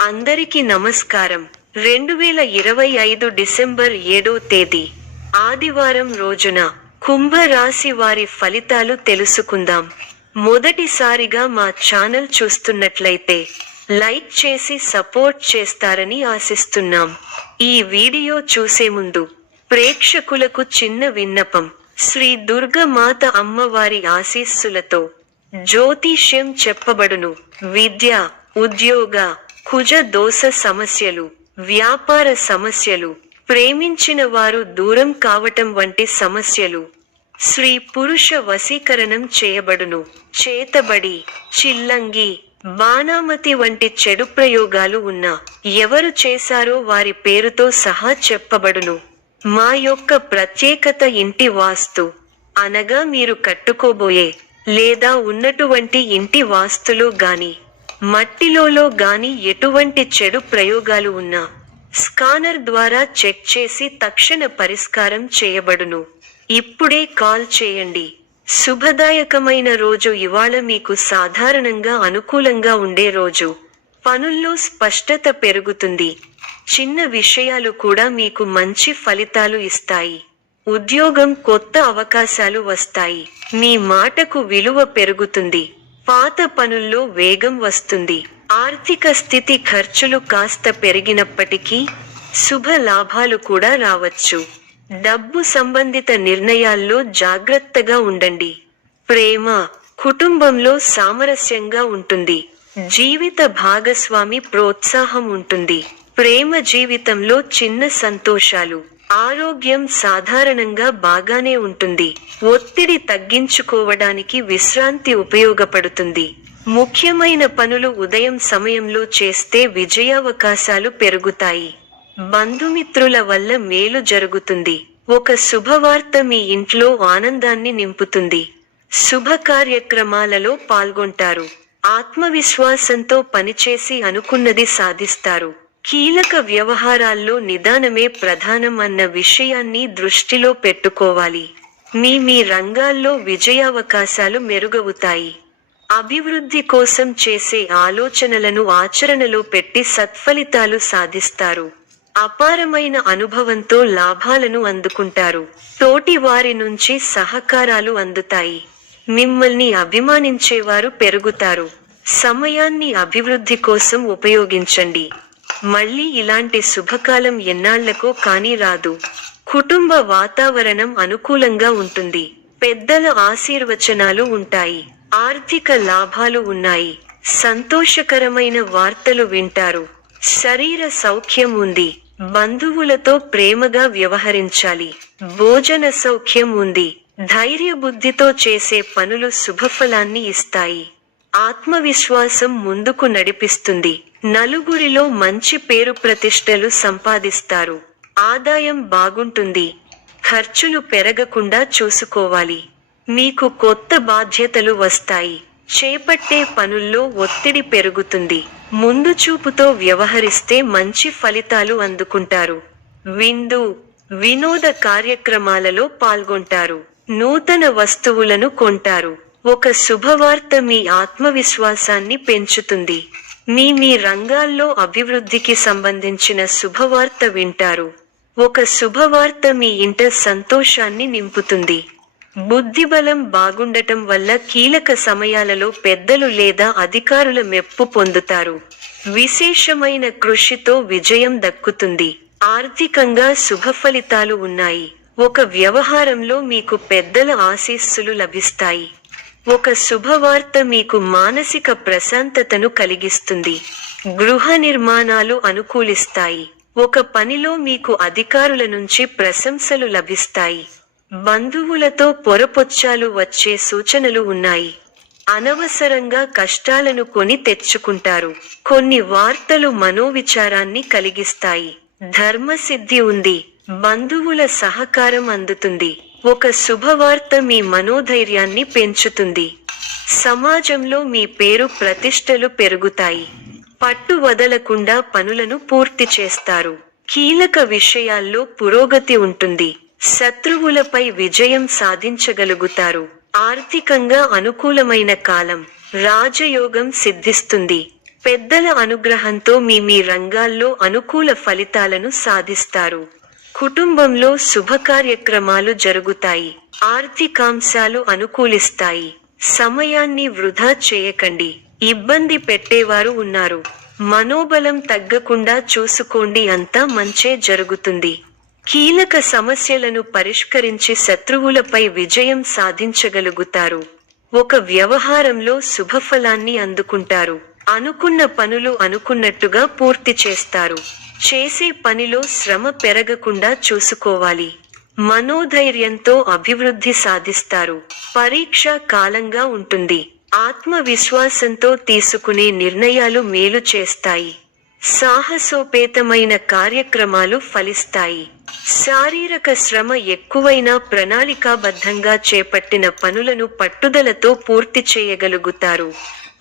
అందరికీ నమస్కారం. 2025 డిసెంబర్ 7వ తేదీ ఆదివారం రోజున కుంభరాశి వారి ఫలితాలు తెలుసుకుందాం. మొదటిసారిగా మా ఛానల్ చూస్తున్నట్లయితే లైక్ చేసి సపోర్ట్ చేస్తారని ఆశిస్తున్నాం. ఈ వీడియో చూసే ముందు ప్రేక్షకులకు చిన్న విన్నపం. శ్రీ దుర్గమాత అమ్మవారి ఆశీస్సులతో జ్యోతిష్యం చెప్పబడును. విద్య, ఉద్యోగ, కుజ దోష సమస్యలు, వ్యాపార సమస్యలు, ప్రేమించిన వారు దూరం కావటం వంటి సమస్యలు, స్త్రీ పురుష వశీకరణం చేయబడును. చేతబడి, చిల్లంగి, బాణామతి వంటి చెడు ప్రయోగాలు ఉన్నా ఎవరు చేశారో వారి పేరుతో సహా చెప్పబడును. మా యొక్క ప్రత్యేకత ఇంటి వాస్తు అనగా మీరు కట్టుకోబోయే లేదా ఉన్నటువంటి ఇంటి వాస్తులో గాని మట్టిలో గాని ఎటువంటి చెడు ప్రయోగాలు ఉన్నా స్కానర్ ద్వారా చెక్ చేసి తక్షణ పరిష్కారం చేయబడును. ఇప్పుడే కాల్ చేయండి. శుభదాయకమైన రోజు ఇవాళ మీకు సాధారణంగా అనుకూలంగా ఉండే రోజు. పనుల్లో స్పష్టత పెరుగుతుంది. చిన్న విషయాలు కూడా మీకు మంచి ఫలితాలు ఇస్తాయి. ఉద్యోగం, కొత్త అవకాశాలు వస్తాయి. మీ మాటకు విలువ పెరుగుతుంది. పాత పనుల్లో వేగం వస్తుంది. ఆర్థిక స్థితి ఖర్చులు కాస్త పెరిగినప్పటికీ శుభ లాభాలు కూడా రావచ్చు. డబ్బు సంబంధిత నిర్ణయాల్లో జాగ్రత్తగా ఉండండి. ప్రేమ, కుటుంబంలో సామరస్యంగా ఉంటుంది. జీవిత భాగస్వామి ప్రోత్సాహం ఉంటుంది. ప్రేమ జీవితంలో చిన్న సంతోషాలు. ఆరోగ్యం సాధారణంగా బాగానే ఉంటుంది. ఒత్తిడి తగ్గించుకోవడానికి విశ్రాంతి ఉపయోగపడుతుంది. ముఖ్యమైన పనులు ఉదయం సమయంలో చేస్తే విజయావకాశాలు పెరుగుతాయి. బంధుమిత్రుల వల్ల మేలు జరుగుతుంది. ఒక శుభవార్త మీ ఇంట్లో ఆనందాన్ని నింపుతుంది. శుభ కార్యక్రమాలలో పాల్గొంటారు. ఆత్మవిశ్వాసంతో పనిచేసి అనుకున్నది సాధిస్తారు. కీలక వ్యవహారాల్లో నిదానమే ప్రధానం అన్న విషయాన్ని దృష్టిలో పెట్టుకోవాలి. మీ రంగాల్లో విజయావకాశాలు మెరుగవుతాయి. అభివృద్ధి కోసం చేసే ఆలోచనలను ఆచరణలో పెట్టి సత్ఫలితాలు సాధిస్తారు. అపారమైన అనుభవంతో లాభాలను అందుకుంటారు. తోటి వారి నుంచి సహకారాలు అందుతాయి. మిమ్మల్ని అభిమానించేవారు పెరుగుతారు. సమయాన్ని అభివృద్ధి కోసం ఉపయోగించండి. మళ్ళీ ఇలాంటి శుభకాలం ఎన్నాళ్లకో కానీ రాదు. కుటుంబ వాతావరణం అనుకూలంగా ఉంటుంది. పెద్దల ఆశీర్వచనాలు ఉంటాయి. ఆర్థిక లాభాలు ఉన్నాయి. సంతోషకరమైన వార్తలు వింటారు. శరీర సౌఖ్యం ఉంది. బంధువులతో ప్రేమగా వ్యవహరించాలి. భోజన సౌఖ్యం ఉంది. ధైర్యబుద్ధితో చేసే పనులు శుభఫలాన్ని ఇస్తాయి. ఆత్మవిశ్వాసం ముందుకు నడిపిస్తుంది. నలుగురిలో మంచి పేరు ప్రతిష్టలు సంపాదిస్తారు. ఆదాయం బాగుంటుంది. ఖర్చులు పెరగకుండా చూసుకోవాలి. మీకు కొత్త బాధ్యతలు వస్తాయి. చేపట్టే పనుల్లో ఒత్తిడి పెరుగుతుంది. ముందు చూపుతో వ్యవహరిస్తే మంచి ఫలితాలు అందుకుంటారు. విందు, వినోద కార్యక్రమాలలో పాల్గొంటారు. నూతన వస్తువులను కొంటారు. ఒక శుభవార్త మీ ఆత్మవిశ్వాసాన్ని పెంచుతుంది. మీ రంగాల్లో అభివృద్ధికి సంబంధించిన శుభవార్త వింటారు. ఒక శుభవార్త మీ ఇంట సంతోషాన్ని నింపుతుంది. బుద్ధిబలం బాగుండటం వల్ల కీలక సమయాలలో పెద్దలు లేదా అధికారుల మెప్పు పొందుతారు. విశేషమైన కృషితో విజయం దక్కుతుంది. ఆర్థికంగా శుభఫలితాలు ఉన్నాయి. ఒక వ్యవహారంలో మీకు పెద్దల ఆశీస్సులు లభిస్తాయి. ఒక శుభవార్త మీకు మానసిక ప్రశాంతతను కలిగిస్తుంది. గృహ నిర్మాణాలు అనుకూలిస్తాయి. ఒక పనిలో మీకు అధికారుల నుంచి ప్రశంసలు లభిస్తాయి. బంధువులతో పొరపొచ్చాలు వచ్చే సూచనలు ఉన్నాయి. అనవసరంగా కష్టాలను కొని తెచ్చుకుంటారు. కొన్ని వార్తలు మనోవిచారాన్ని కలిగిస్తాయి. ధర్మసిద్ధి ఉంది. బంధువుల సహకారం అందుతుంది. ఒక శుభవార్త మీ మనోధైర్యాన్ని పెంచుతుంది. సమాజంలో మీ పేరు ప్రతిష్టలు పెరుగుతాయి. పట్టు వదలకుండా పనులను పూర్తి చేస్తారు. కీలక విషయాల్లో పురోగతి ఉంటుంది. శత్రువులపై విజయం సాధించగలుగుతారు. ఆర్థికంగా అనుకూలమైన కాలం. రాజయోగం సిద్ధిస్తుంది. పెద్దల అనుగ్రహంతో మీ రంగాల్లో అనుకూల ఫలితాలను సాధిస్తారు. కుటుంబంలో శుభకార్యక్రమాలు జరుగుతాయి. ఆర్థికాంశాలు అనుకూలిస్తాయి. సమయాన్ని వృధా చేయకండి. ఇబ్బంది పెట్టేవారు ఉన్నారు. మనోబలం తగ్గకుండా చూసుకోండి, అంతా మంచే జరుగుతుంది. కీలక సమస్యలను పరిష్కరించి శత్రువులపై విజయం సాధించగలుగుతారు. ఒక వ్యవహారంలో శుభఫలాన్ని అందుకుంటారు. అనుకున్న పనులు అనుకున్నట్టుగా పూర్తి చేస్తారు. చేసే పనిలో శ్రమ పెరగకుండా చూసుకోవాలి. మనోధైర్యంతో అభివృద్ధి సాధిస్తారు. పరీక్ష కాలంగా ఉంటుంది. ఆత్మవిశ్వాసంతో తీసుకునే నిర్ణయాలు మేలు చేస్తాయి. సాహసోపేతమైన కార్యక్రమాలు ఫలిస్తాయి. శారీరక శ్రమ ఎక్కువైనా ప్రణాళికాబద్ధంగా చేపట్టిన పనులను పట్టుదలతో పూర్తి చేయగలుగుతారు.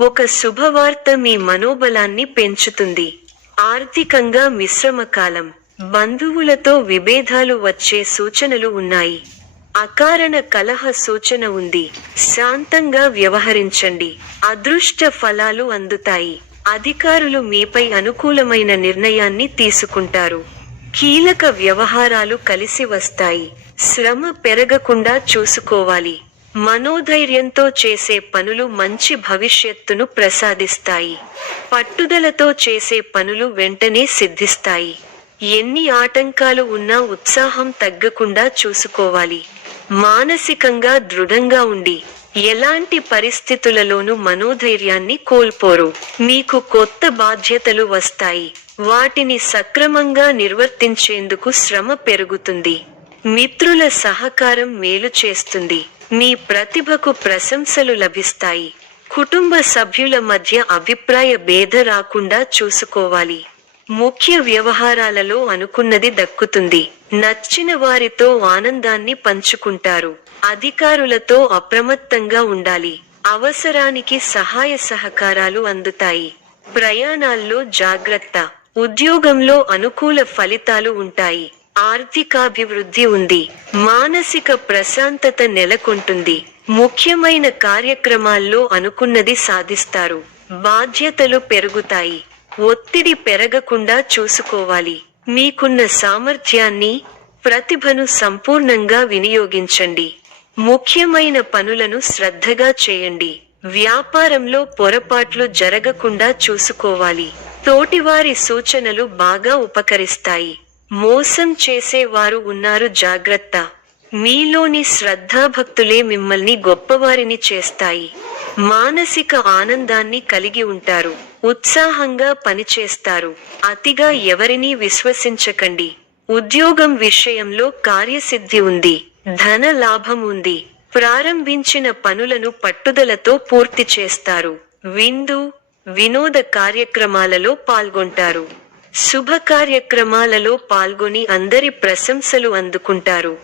ఒక శుభవార్త మీ మనోబలాన్ని పెంచుతుంది. ఆర్థికంగా మిశ్రమకాలం. బంధువులతో విభేదాలు వచ్చే సూచనలు ఉన్నాయి. అకారణ కలహ సూచన ఉంది. శాంతంగా వ్యవహరించండి. అదృష్ట ఫలాలు అందుతాయి. అధికారులు మీపై అనుకూలమైన నిర్ణయాన్ని తీసుకుంటారు. కీలక వ్యవహారాలు కలిసి వస్తాయి. శ్రమ పెరగకుండా చూసుకోవాలి. మనోధైర్యంతో చేసే పనులు మంచి భవిష్యత్తును ప్రసాదిస్తాయి. పట్టుదలతో చేసే పనులు వెంటనే సిద్ధిస్తాయి. ఎన్ని ఆటంకాలు ఉన్నా ఉత్సాహం తగ్గకుండా చూసుకోవాలి. మానసికంగా దృఢంగా ఉండి ఎలాంటి పరిస్థితులలోనూ మనోధైర్యాన్ని కోల్పోరు. మీకు కొత్త బాధ్యతలు వస్తాయి. వాటిని సక్రమంగా నిర్వర్తించేందుకు శ్రమ పెరుగుతుంది. మిత్రుల సహకారం మేలు చేస్తుంది. మీ ప్రతిభకు ప్రశంసలు లభిస్తాయి. కుటుంబ సభ్యుల మధ్య అభిప్రాయ భేద రాకుండా చూసుకోవాలి. ముఖ్య వ్యవహారాలలో అనుకున్నది దక్కుతుంది. నచ్చిన వారితో ఆనందాన్ని పంచుకుంటారు. అధికారులతో అప్రమత్తంగా ఉండాలి. అవసరానికి సహాయ సహకారాలు అందుతాయి. ప్రయాణాల్లో జాగ్రత్త. ఉద్యోగంలో అనుకూల ఫలితాలు ఉంటాయి. ఆర్థికాభివృద్ధి ఉంది. మానసిక ప్రశాంతత నెలకొంటుంది. ముఖ్యమైన కార్యక్రమాల్లో అనుకున్నది సాధిస్తారు. బాధ్యతలు పెరుగుతాయి. ఒత్తిడి పెరగకుండా చూసుకోవాలి. మీకున్న సామర్థ్యాన్ని, ప్రతిభను సంపూర్ణంగా వినియోగించండి. ముఖ్యమైన పనులను శ్రద్ధగా చేయండి. వ్యాపారంలో పొరపాట్లు జరగకుండా చూసుకోవాలి. తోటివారి సూచనలు బాగా ఉపకరిస్తాయి. మోసం చేసే వారు ఉన్నారు, జాగ్రత్త. మీలోని శ్రద్ధాభక్తులే మిమ్మల్ని గొప్పవారిని చేస్తాయి. మానసిక ఆనందాన్ని కలిగి ఉంటారు. ఉత్సాహంగా పనిచేస్తారు. అతిగా ఎవరినీ విశ్వసించకండి. ఉద్యోగం విషయంలో కార్యసిద్ధి ఉంది. ధన లాభం ఉంది. ప్రారంభించిన పనులను పట్టుదలతో పూర్తి చేస్తారు. వినోద కార్యక్రమాలలో పాల్గొంటారు. శుభ కార్యక్రమాలలో పాల్గొని అందరి ప్రశంసలు అందుకుంటారు.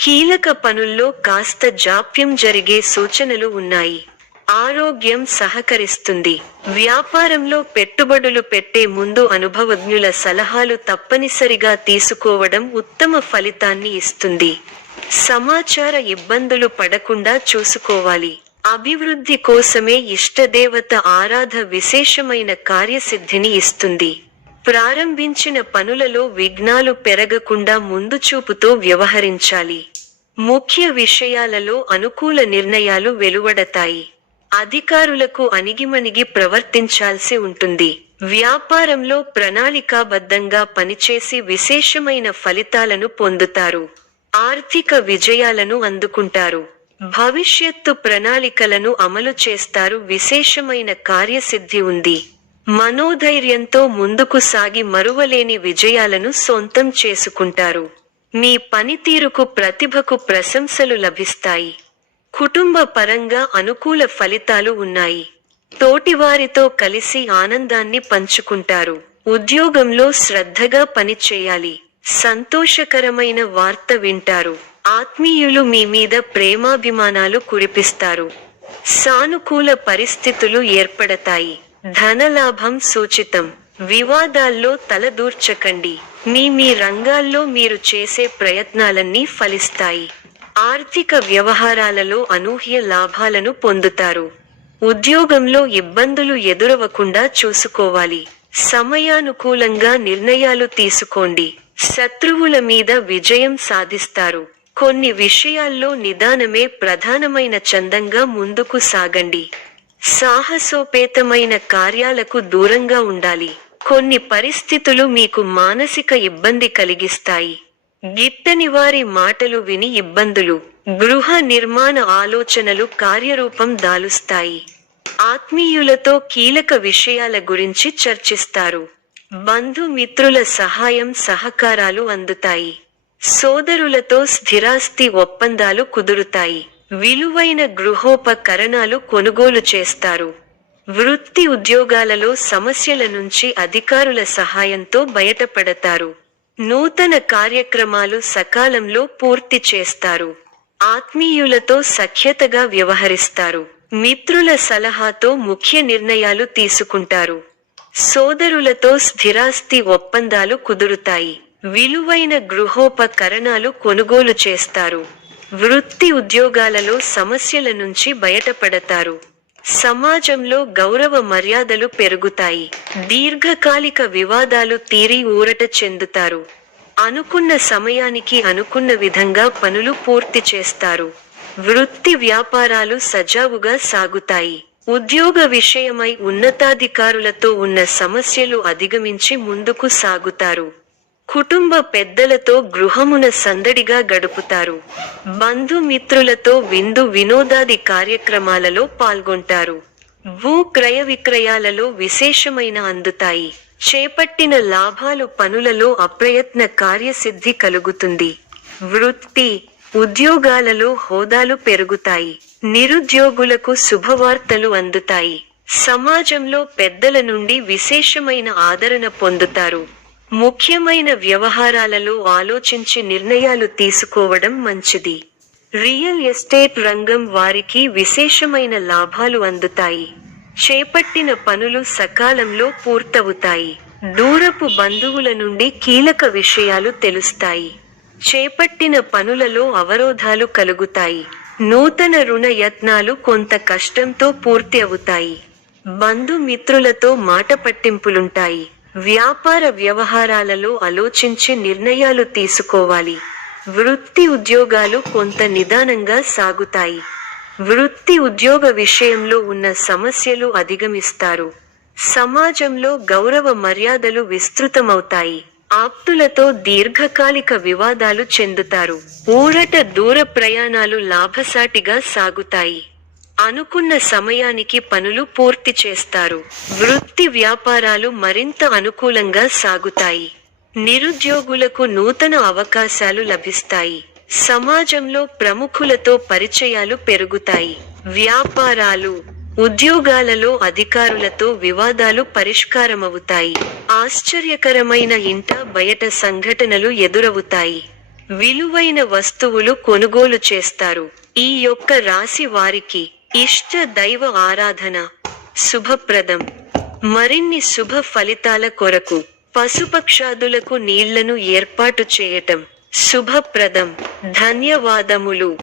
కీలక పనుల్లో కాస్త జాప్యం జరిగే సూచనలు ఉన్నాయి. ఆరోగ్యం సహకరిస్తుంది. వ్యాపారంలో పెట్టుబడులు పెట్టే ముందు అనుభవజ్ఞుల సలహాలు తప్పనిసరిగా తీసుకోవడం ఉత్తమ ఫలితాన్ని ఇస్తుంది. సమాచార ఇబ్బందులు పడకుండా చూసుకోవాలి. అభివృద్ధి కోసమే ఇష్టదేవత ఆరాధ విశేషమైన కార్యసిద్ధిని ఇస్తుంది. ప్రారంభించిన పనులలో విఘ్నాలు పెరగకుండా ముందుచూపుతో వ్యవహరించాలి. ముఖ్య విషయాలలో అనుకూల నిర్ణయాలు వెలువడతాయి. అధికారులకు అణిగిమణిగి ప్రవర్తించాల్సి ఉంటుంది. వ్యాపారంలో ప్రణాళికాబద్ధంగా పనిచేసి విశేషమైన ఫలితాలను పొందుతారు. ఆర్థిక విజయాలను అందుకుంటారు. భవిష్యత్తు ప్రణాళికలను అమలు చేస్తారు. విశేషమైన కార్యసిద్ధి ఉంది. మనోధైర్యంతో ముందుకు సాగి మరువలేని విజయాలను సొంతం చేసుకుంటారు. మీ పనితీరుకు, ప్రతిభకు ప్రశంసలు లభిస్తాయి. కుటుంబ పరంగా అనుకూల ఫలితాలు ఉన్నాయి. తోటివారితో కలిసి ఆనందాన్ని పంచుకుంటారు. ఉద్యోగంలో శ్రద్ధగా పనిచేయాలి. సంతోషకరమైన వార్త వింటారు. ఆత్మీయులు మీ మీద ప్రేమాభిమానాలు కురిపిస్తారు. సానుకూల పరిస్థితులు ఏర్పడతాయి. ధనలాభం సూచితం. వివాదాల్లో తలదూర్చకండి. మీ రంగాల్లో మీరు చేసే ప్రయత్నాలన్నీ ఫలిస్తాయి. ఆర్థిక వ్యవహారాలలో అనూహ్య లాభాలను పొందుతారు. ఉద్యోగంలో ఇబ్బందులు ఎదురవకుండా చూసుకోవాలి. సమయానుకూలంగా నిర్ణయాలు తీసుకోండి. శత్రువుల మీద విజయం సాధిస్తారు. కొన్ని విషయాల్లో నిదానమే ప్రధానమైన చందంగా ముందుకు సాగండి. సాహసోపేతమైన కార్యాలకు దూరంగా ఉండాలి. కొన్ని పరిస్థితులు మీకు మానసిక ఇబ్బంది కలిగిస్తాయి. గిట్టని వారి మాటలు విని ఇబ్బందులు, గృహ నిర్మాణ ఆలోచనలు కార్యరూపం దాలుస్తాయి. ఆత్మీయులతో కీలక విషయాల గురించి చర్చిస్తారు. బంధుమిత్రుల సహాయం సహకారాలు అందుతాయి. సోదరులతో స్థిరాస్తి ఒప్పందాలు కుదురుతాయి. విలువైన గృహోపకరణాలు కొనుగోలు చేస్తారు. వృత్తి ఉద్యోగాలలో సమస్యల నుంచి అధికారుల సహాయంతో బయటపడతారు. నూతన కార్యక్రమాలు సకాలంలో పూర్తి చేస్తారు. ఆత్మీయులతో సఖ్యతగా వ్యవహరిస్తారు. మిత్రుల సలహాతో ముఖ్య నిర్ణయాలు తీసుకుంటారు. సోదరులతో స్థిరాస్తి ఒప్పందాలు కుదురుతాయి. విలువైన గృహోపకరణాలు కొనుగోలు చేస్తారు. వృత్తి ఉద్యోగాలలో సమస్యల నుంచి బయటపడతారు. సమాజంలో గౌరవ మర్యాదలు పెరుగుతాయి. దీర్ఘకాలిక వివాదాలు తీరి ఊరట చెందుతారు. అనుకున్న సమయానికి అనుకున్న విధంగా పనులు పూర్తి చేస్తారు. వృత్తి వ్యాపారాలు సజావుగా సాగుతాయి. ఉద్యోగ విషయమై ఉన్నతాధికారులతో ఉన్న సమస్యలు అధిగమించి ముందుకు సాగుతారు. కుటుంబ పెద్దలతో గృహమున సందడిగా గడుపుతారు. బంధుమిత్రులతో విందు వినోదాది కార్యక్రమాలలో పాల్గొంటారు. భూ క్రయ విక్రయాలలో విశేషమైన అందుతాయి. చేపట్టిన లాభాలు పనులలో అప్రయత్న కార్యసిద్ధి కలుగుతుంది. వృత్తి ఉద్యోగాలలో హోదాలు పెరుగుతాయి. నిరుద్యోగులకు శుభవార్తలు అందుతాయి. సమాజంలో పెద్దల నుండి విశేషమైన ఆదరణ పొందుతారు. ముఖ్యమైన వ్యవహారాలలో ఆలోచించి నిర్ణయాలు తీసుకోవడం మంచిది. రియల్ ఎస్టేట్ రంగం వారికి విశేషమైన లాభాలు అందుతాయి. చేపట్టిన పనులు సకాలంలో పూర్తవుతాయి. దూరపు బంధువుల నుండి కీలక విషయాలు తెలుస్తాయి. చేపట్టిన పనులలో అవరోధాలు కలుగుతాయి. నూతన రుణ యత్నాలు కొంత కష్టంతో పూర్తి అవుతాయి. బంధుమిత్రులతో మాట పట్టింపులుంటాయి. వ్యాపార వ్యవహారాలలో ఆలోచించి నిర్ణయాలు తీసుకోవాలి. వృత్తి ఉద్యోగాలు కొంత నిదానంగా సాగుతాయి. వృత్తి ఉద్యోగ విషయంలో ఉన్న సమస్యలు అధిగమిస్తారు. సమాజంలో గౌరవ మర్యాదలు విస్తృతమవుతాయి. ఆప్తులతో దీర్ఘకాలిక వివాదాలు చెందుతారు. ఊరట దూర ప్రయాణాలు లాభసాటిగా సాగుతాయి. అనుకున్న సమయానికి పనులు పూర్తి చేస్తారు. వృత్తి వ్యాపారాలు మరింత అనుకూలంగా సాగుతాయి. నిరుద్యోగులకు నూతన అవకాశాలు లభిస్తాయి. సమాజంలో ప్రముఖులతో పరిచయాలు పెరుగుతాయి. వ్యాపారాలు ఉద్యోగాలలో అధికారులతో వివాదాలు పరిష్కారమవుతాయి. ఆశ్చర్యకరమైన ఇంట బయట సంఘటనలు ఎదురవుతాయి. విలువైన వస్తువులు కొనుగోలు చేస్తారు. ఈ యొక్క రాశి వారికి ఇష్ట దైవ ఆరాధన శుభప్రదం. మరిన్ని శుభ ఫలితాల కొరకు పశుపక్షాదులకు నీళ్లను ఏర్పాటు చేయటం శుభప్రదం. ధన్యవాదములు.